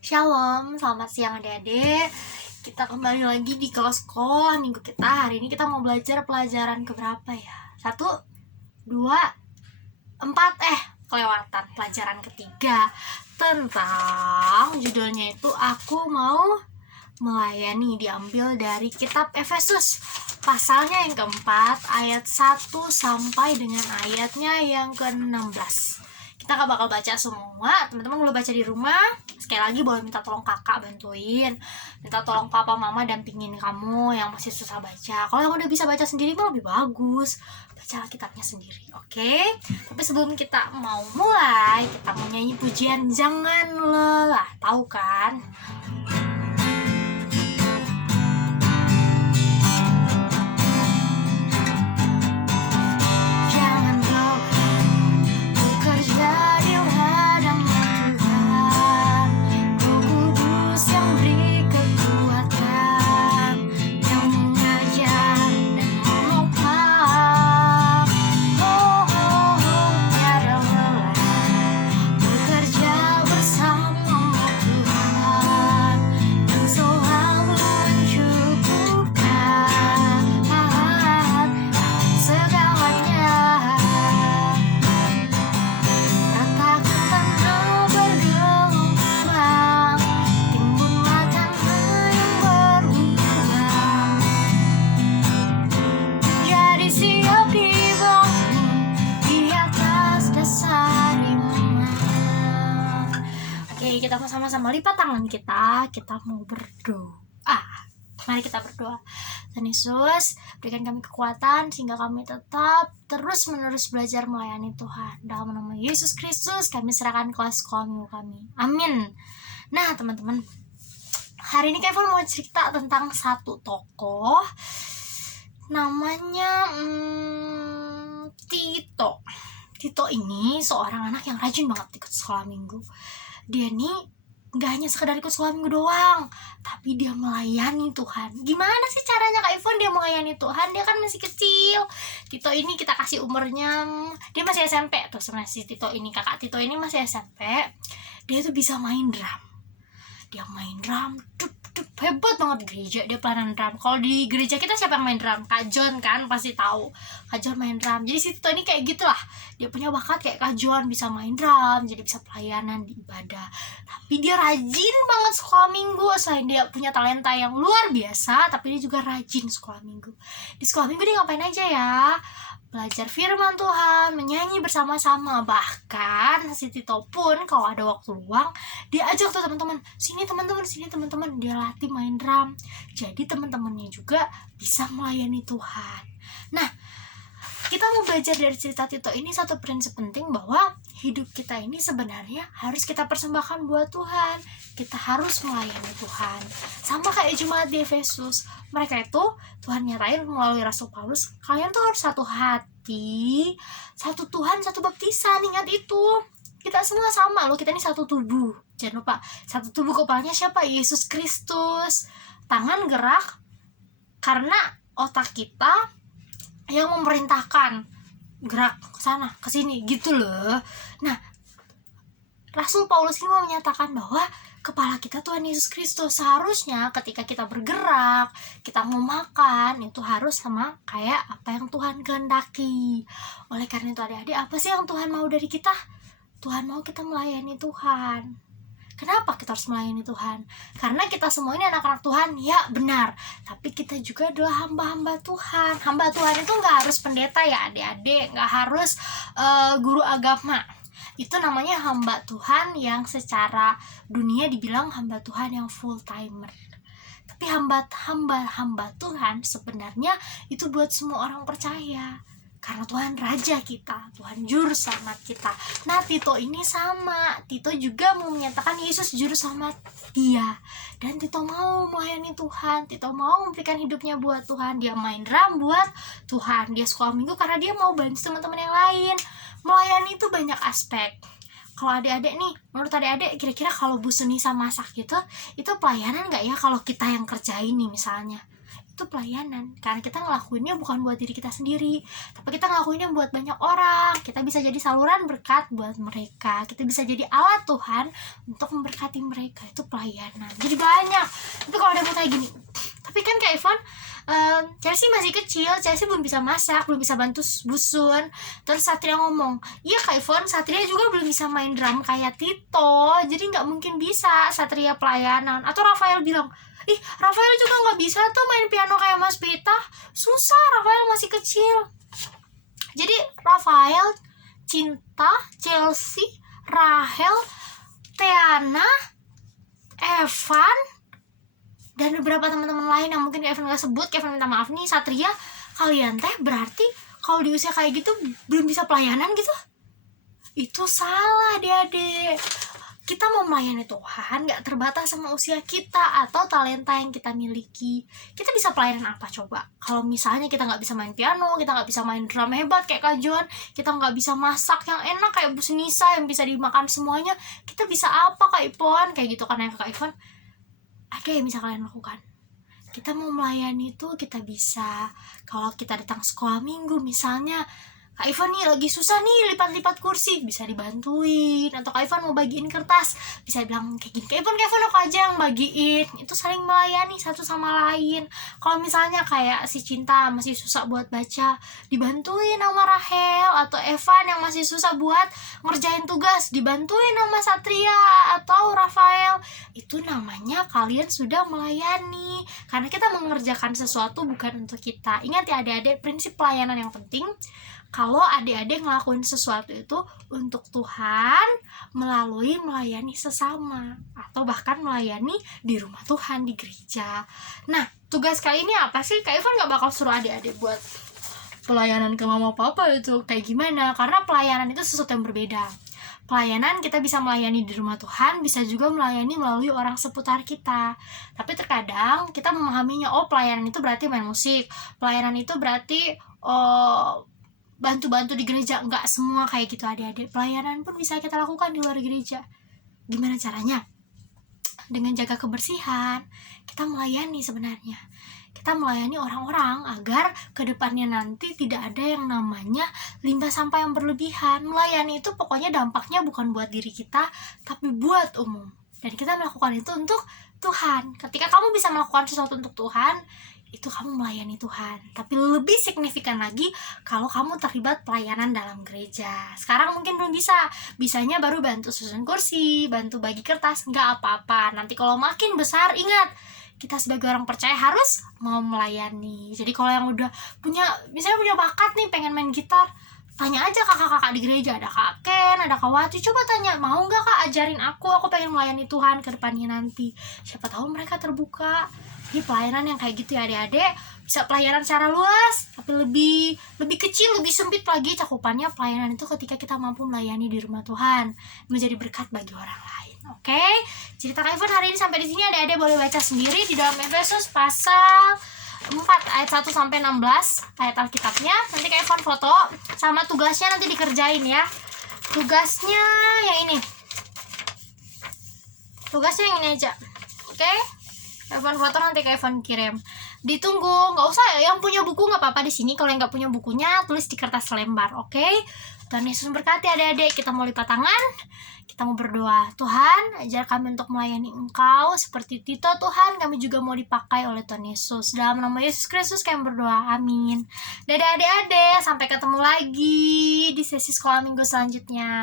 Shalom, selamat siang adik-adik. Kita kembali lagi di kelas sekolah minggu kita. Hari ini kita mau belajar pelajaran keberapa ya? 1, 2, 4, kelewatan. Pelajaran ketiga tentang judulnya itu Aku Mau Melayani, diambil dari kitab Efesus. Pasalnya yang keempat, ayat 1 sampai dengan ayatnya yang ke-16. Kita gak bakal baca semua, teman-teman boleh baca di rumah. Sekali lagi boleh minta tolong kakak bantuin, minta tolong papa mama dampingin kamu yang masih susah baca. Kalau yang udah bisa baca sendiri mah lebih bagus, bacalah kitabnya sendiri, oke? Tapi sebelum kita mau mulai, kita mau nyanyi pujian Jangan Lelah, tahu kan? Kita mau sama-sama lipat tangan kita mau berdoa. Mari kita berdoa. Tuhan Yesus, berikan kami kekuatan sehingga kami tetap terus-menerus belajar melayani Tuhan. Dalam nama Yesus Kristus kami serahkan kelas sekolah minggu kami. Amin. Nah teman-teman, hari ini Kevin mau cerita tentang satu tokoh namanya Tito. Tito ini seorang anak yang rajin banget ikut sekolah minggu. Dia nih gak hanya sekedar ikut sekolah minggu doang, tapi dia melayani Tuhan. Gimana sih caranya Kak Ivon dia melayani Tuhan? Dia kan masih kecil. Tito ini kita kasih umurnya, dia masih SMP tuh sebenarnya si Tito ini. Kakak Tito ini masih SMP. Dia tuh bisa main drum. Dia main drum, hebat banget di gereja, dia pelayanan drum. Kalau di gereja kita siapa yang main drum? Kak John kan, pasti tahu. Kak John main drum. Jadi si Tito ini kayak gitulah. Dia punya bakat kayak Kak John, bisa main drum, jadi bisa pelayanan di ibadah. Tapi dia rajin banget sekolah minggu. Selain dia punya talenta yang luar biasa, tapi dia juga rajin sekolah minggu. Di sekolah minggu dia ngapain aja ya? Belajar firman Tuhan, menyanyi bersama-sama. Bahkan si Tito pun kalau ada waktu luang, dia ajak tuh teman-teman, sini teman-teman, dia latih main drum. Jadi teman-temannya juga bisa melayani Tuhan. Nah, kita mau belajar dari cerita Tito ini satu prinsip penting, bahwa hidup kita ini sebenarnya harus kita persembahkan buat Tuhan. Kita harus melayani Tuhan. Sama kayak jemaat di Efesus. Mereka itu Tuhan nyatain melalui Rasul Paulus, kalian tuh harus satu hati, satu Tuhan, satu baptisan. Ingat itu. Kita semua sama loh, kita ini satu tubuh. Jangan lupa, satu tubuh, kepalanya siapa? Yesus Kristus. Tangan gerak karena otak kita yang memerintahkan gerak ke sana, ke sini gitu loh. Nah, Rasul Paulus ini mau menyatakan bahwa kepala kita Tuhan Yesus Kristus. Seharusnya ketika kita bergerak, kita mau makan, itu harus sama kayak apa yang Tuhan kehendaki. Oleh karena itu adik-adik, apa sih yang Tuhan mau dari kita? Tuhan mau kita melayani Tuhan. Kenapa kita harus melayani Tuhan? Karena kita semua ini anak-anak Tuhan, ya benar. Tapi kita juga adalah hamba-hamba Tuhan. Hamba Tuhan itu gak harus pendeta ya adik-adik, gak harus guru agama. Itu namanya hamba Tuhan yang secara dunia dibilang hamba Tuhan yang full timer. Tapi hamba Tuhan sebenarnya itu buat semua orang percaya. Karena Tuhan Raja kita, Tuhan Juru Selamat kita. Nah, Tito ini sama. Tito juga mau menyatakan Yesus Juru Selamat dia. Dan Tito mau melayani Tuhan. Tito mau memberikan hidupnya buat Tuhan. Dia main drum buat Tuhan. Dia sekolah minggu karena dia mau bantu teman-teman yang lain. Melayani itu banyak aspek. Kalau adik-adik nih, menurut adik-adik kira-kira kalau Bu Sunisa masak gitu, itu pelayanan gak ya kalau kita yang kerjain nih misalnya? itu pelayanan. Karena kita ngelakuinnya bukan buat diri kita sendiri, tapi kita ngelakuinnya buat banyak orang. Kita bisa jadi saluran berkat buat mereka, kita bisa jadi alat Tuhan untuk memberkati mereka. Itu pelayanan. Jadi banyak. Tapi kalau ada mau kayak gini, tapi kan Kak Ivon, Chelsea masih kecil, Chelsea belum bisa masak, belum bisa bantu busun. Terus Satria ngomong, iya Kak Ivon, Satria juga belum bisa main drum kayak Tito, jadi nggak mungkin bisa Satria pelayanan. Atau Rafael bilang, ih Rafael juga nggak bisa tuh main piano kayak Mas Pita, susah, Rafael masih kecil. Jadi Rafael, Cinta, Chelsea, Rahel, Teana, Evan, dan beberapa teman-teman lain yang mungkin Kevin gak sebut, Kevin minta maaf nih. Satria, kalian teh berarti kalau di usia kayak gitu belum bisa pelayanan gitu? Itu salah adik-adik. Kita mau melayani Tuhan gak terbatas sama usia kita atau talenta yang kita miliki. Kita bisa pelayanan apa coba? Kalau misalnya kita gak bisa main piano, kita gak bisa main drum hebat kayak Kak Joan, kita gak bisa masak yang enak kayak Bu Nisa yang bisa dimakan semuanya, kita bisa apa Kak Ipon? Kayak gitu kan ya Kak Ivon? Ada yang bisa kalian lakukan. Kita mau melayani itu kita bisa. Kalau kita datang sekolah minggu misalnya, Kak Ivan nih lagi susah nih lipat-lipat kursi, bisa dibantuin. Atau Kak Ivan mau bagiin kertas, bisa bilang kayak gini, Kak Ivan aku aja yang bagiin. Itu saling melayani satu sama lain. Kalau misalnya kayak si Cinta masih susah buat baca, dibantuin sama Rahel. Atau Evan yang masih susah buat ngerjain tugas, dibantuin sama Satria atau Rafael. Itu namanya kalian sudah melayani. Karena kita mengerjakan sesuatu bukan untuk kita. Ingat ya adik-adik, prinsip pelayanan yang penting, kalau adik-adik ngelakuin sesuatu itu untuk Tuhan melalui melayani sesama atau bahkan melayani di rumah Tuhan, di gereja. Nah, tugas kali ini apa sih? Kak Ivan gak bakal suruh adik-adik buat pelayanan ke mama papa itu kayak gimana, karena pelayanan itu sesuatu yang berbeda. Pelayanan kita bisa melayani di rumah Tuhan, bisa juga melayani melalui orang seputar kita. Tapi terkadang kita memahaminya, oh pelayanan itu berarti main musik, pelayanan itu berarti bantu-bantu di gereja. Enggak semua kayak gitu adik-adik. Pelayanan pun bisa kita lakukan di luar gereja. Gimana caranya? Dengan jaga kebersihan, kita melayani sebenarnya. Kita melayani orang-orang agar kedepannya nanti tidak ada yang namanya limbah sampah yang berlebihan. Melayani itu pokoknya dampaknya bukan buat diri kita, tapi buat umum. Dan kita melakukan itu untuk Tuhan. Ketika kamu bisa melakukan sesuatu untuk Tuhan, itu kamu melayani Tuhan. Tapi lebih signifikan lagi kalau kamu terlibat pelayanan dalam gereja. Sekarang mungkin belum bisa, bisanya baru bantu susun kursi, bantu bagi kertas, nggak apa-apa. Nanti kalau makin besar, ingat, kita sebagai orang percaya harus mau melayani. Jadi kalau yang udah misalnya punya bakat nih, pengen main gitar, tanya aja kakak-kakak di gereja, ada Kak Ken, ada Kak Wati, coba tanya, mau nggak Kak ajarin aku pengen melayani Tuhan ke depannya nanti. Siapa tahu mereka terbuka. Ini pelayanan yang kayak gitu ya adik-adik, bisa pelayanan secara luas, tapi lebih kecil, lebih sempit lagi cakupannya. Pelayanan itu ketika kita mampu melayani di rumah Tuhan, menjadi berkat bagi orang lain. Oke, cerita Kak Ivan hari ini sampai di sini. Adik-adik boleh baca sendiri di dalam Efesus pasal 4 ayat 1 sampai 16 ayat Alkitabnya. Nanti Kak Ivan foto, sama tugasnya nanti dikerjain ya. Tugasnya yang ini. Tugasnya yang ini aja. Oke? Evan foto nanti ke Evan kirim. Ditunggu, nggak usah ya. Yang punya buku nggak apa-apa di sini. Kalau yang nggak punya bukunya, tulis di kertas lembar. Oke? Tuhan Yesus berkati adik-adik. Kita mau lipat tangan. Kita mau berdoa. Tuhan, ajar kami untuk melayani Engkau seperti Tito. Tuhan, kami juga mau dipakai oleh Tuhan Yesus. Dalam nama Yesus Kristus kami berdoa. Amin. Dadah adik-adik. Sampai ketemu lagi di sesi sekolah minggu selanjutnya.